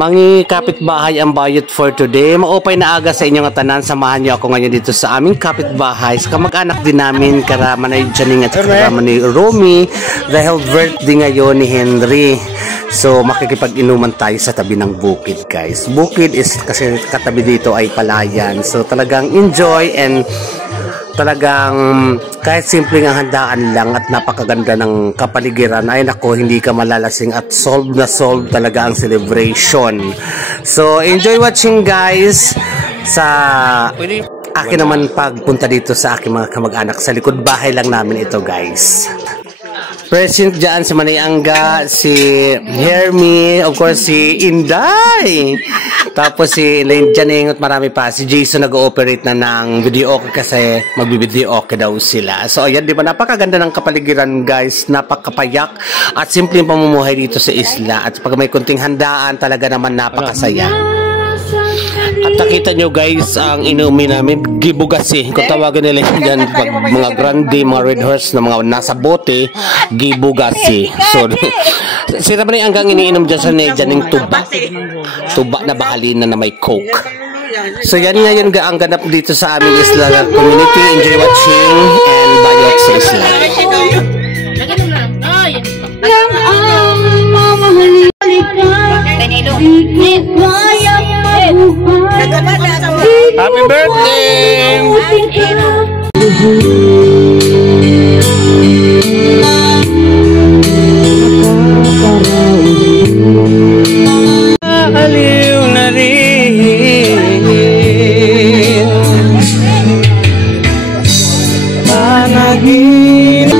Mangi kapitbahay ang bayot for today. Maupay na aga sa inyong tanan. Samahan niyo ako ngayon dito sa aming kapitbahay. Sa kamag-anak din namin, karama na Janing at karama ni Romy. Dahil birthday ngayon ni Henry. So makikipag-inuman tayo sa tabi ng bukid, guys. Bukid is kasi katabi dito ay palayan. So talagang enjoy and talagang kahit simpleng ang handaan lang at napakaganda ng kapaligiran ay nako, hindi ka malalasing at solve na solve talaga ang celebration. So enjoy watching, guys. Sa akin naman pagpunta dito sa aking mga kamag-anak, sa likod bahay lang namin ito, guys. Present dyan si Manayanga, si Hermie, of course si Inday, tapos si Elaine Janing at marami pa. Si Jason nag-ooperate na ng video okay kasi magbi-video okay daw sila. So ayan, di ba, napakaganda ng kapaligiran, guys, napakapayak at simpleng pamumuhay dito sa isla. At pag may kunting handaan, talaga naman napakasaya. At nakita nyo, guys, ang inumin namin, gibugasi. Kung tawagan nila dyan, pag mga grande, mga red horse na mga nasa bote, gibugasi. So, sila ba na hanggang iniinom dyan sa Nedyan ng tuba. Tuba na bakalina na may coke. So, yan ngayon ang ganap dito sa aming isla community. Enjoy watching and bayot sa isla. Happy birthday! Aliw na rin panaginip.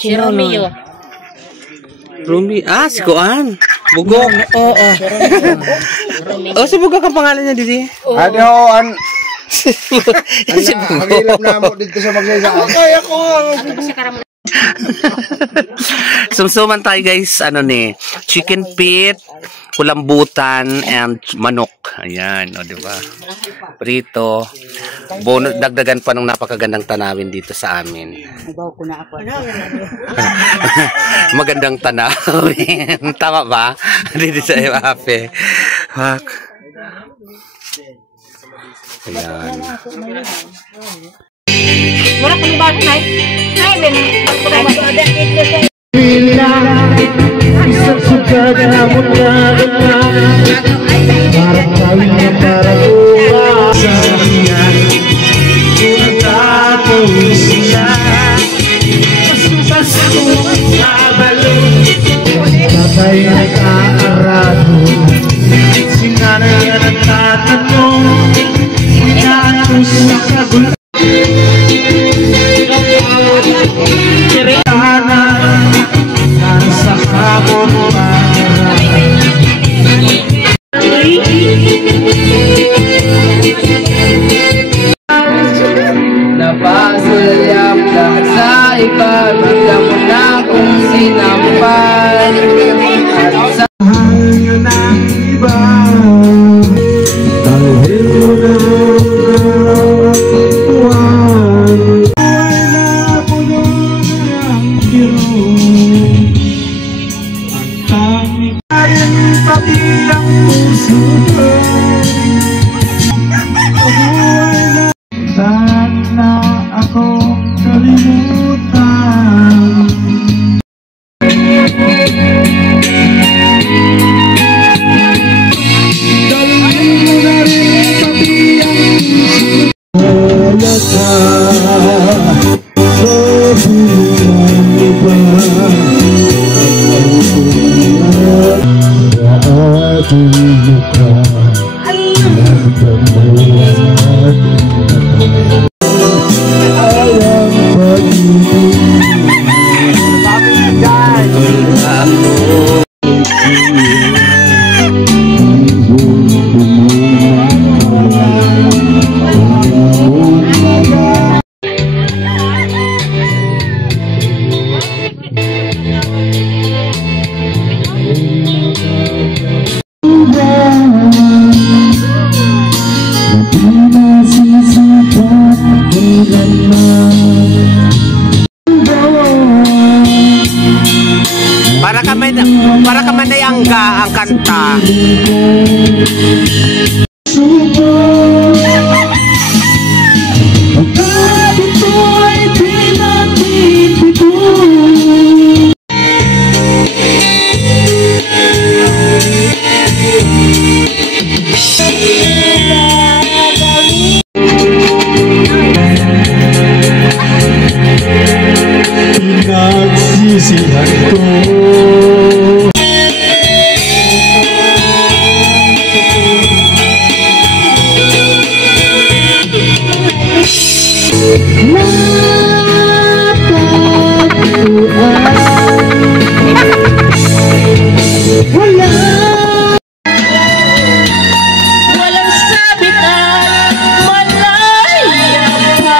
Si Romeo. Rumi, si Kuan. Bugok. Oo. Oh, si Bugok ang pangalan niya, Didi. Ano, Si Bugok. Ang na mo dito sa magsaysa. Kaya ko. Sumsuman tayo, guys. Ano ni? Chicken pit, kulambutan, and manok. Ayan, o, diba? Prito. Dagdagan pa ng napakagandang tanawin dito sa amin. Magandang tanawin. Tama ba? Dito sa Ewape. Ayan. Wala kang bago na. Ay, Ben. Napasulyap lahat sa iba, ramdam mo na kung sinampan. At sa mahal nyo ng iba, dahil mo na buwan. Wala puno ng kirong, ang tanging kain pati ang puso ko. Sana ako kalimutan. Dalhin mo na rin pati ang wala ka sa buong iba. Sa ating mukha Para ka manayangga ang kanta. Nagsisihan ko. Walang sabit at malaya pa.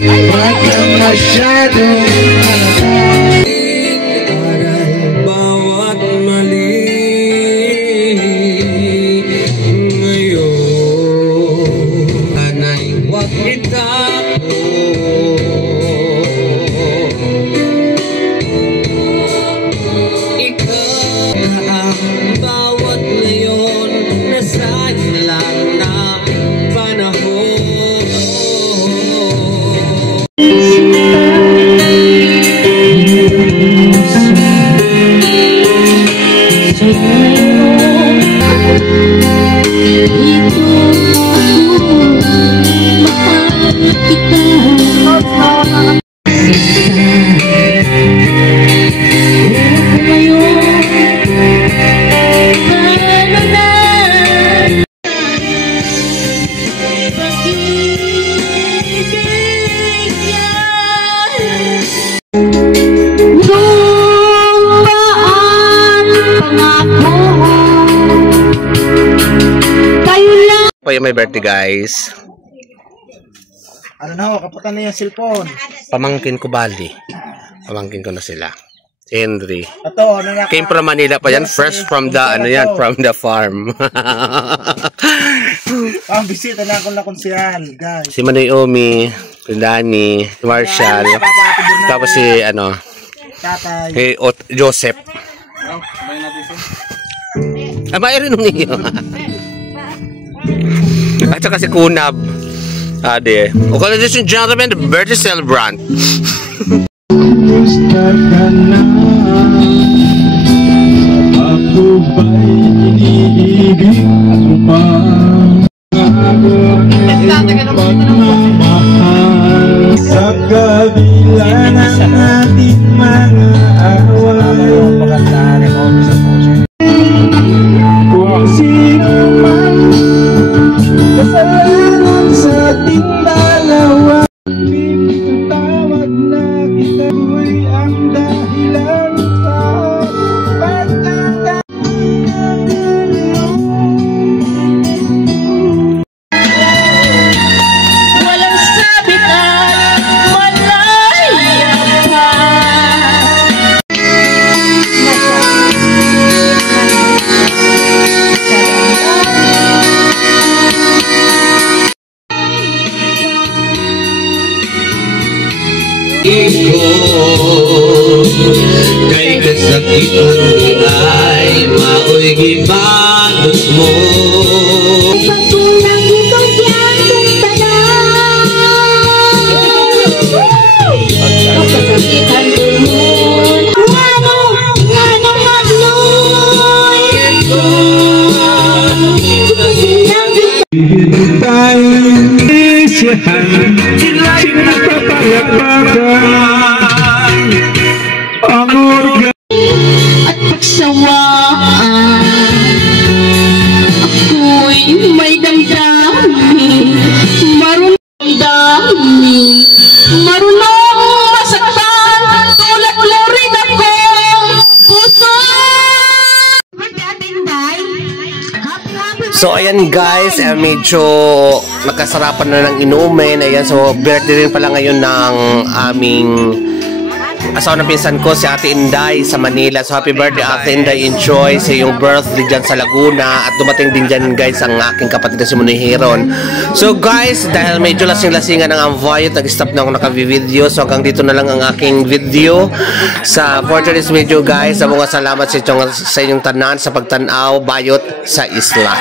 Huwag kang masyadong aral bawat mali ngayon. Sana'y huwag itapo. Ikaw ang bawat ngayon na sayang lang na panahon. Po yung may birthday, guys. Ano na ho, kaputan na yung cellphone. Pamangkin ko bali. Pamangkin ko na sila. Henry. Ito, ano na Came from Manila pa yan. Fresh from the, ano yan, from the farm. Ang bisita na ako na konsehal, guys. Si Manoyomi, si Danny, si Marshall. Tapos si, ano, Tatay. si Joseph. Ah, mayroon nung iyo. At saka si Kunab. Ade. Okay, ladies and gentlemen, the birthday celebrant. Kumusta ka na? Ako ba'y iniibig mo pa? Pagmamahal sa kabila ng ating mga away. Kung sino man kasalanan sa ating dalawa, tawag na kita'y ang dahilan sa pagkakataon. Walang sabit at malaya pa. Kay kasakit mo ay mao'y gibalos mo. Pagkulang itong tiyang tanan. Pagkasakitan mo. Ngano, ngano, ngano. kasiyahan, sila'y napapalakpakan. Ang organ at pagsawaan. Ako'y may damdamin, marunong masaktan, tulad mo rin ako, puso. So ayan guys, medyo nagkasarapan na ng inumin. Ayan, so birthday rin pala ngayon ng aming asawa ng pinsan ko, si Ate Inday sa Manila. So happy birthday Ate Inday, enjoy sa iyong birthday dyan sa Laguna. At dumating din dyan guys ang aking kapatid na si Munihiron. So guys, dahil medyo lasing-lasingan ng Amvayot, nag-stop na ako naka-video. So hanggang dito na lang ang aking video sa for today's video guys. Mga salamat sa inyong tanan sa pagtanaw bayot sa isla.